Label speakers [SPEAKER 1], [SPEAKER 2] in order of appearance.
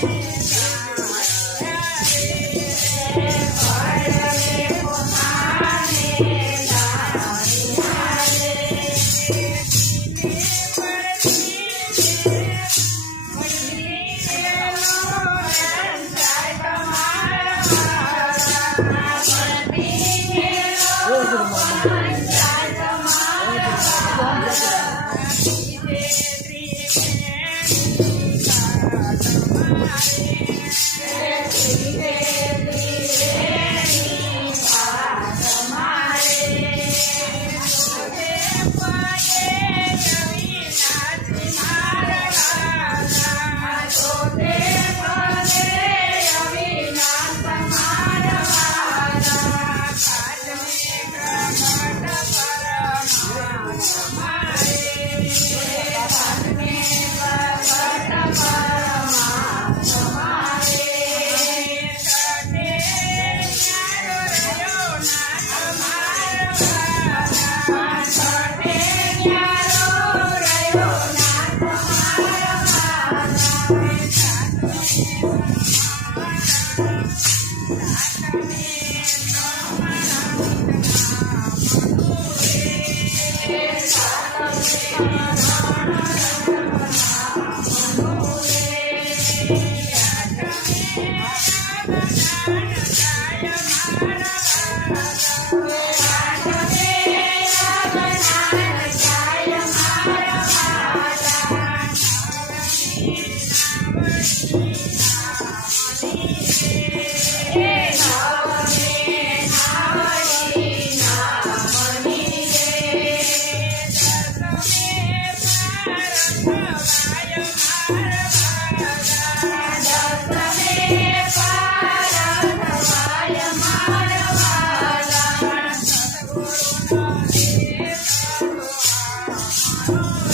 [SPEAKER 1] You. Oh,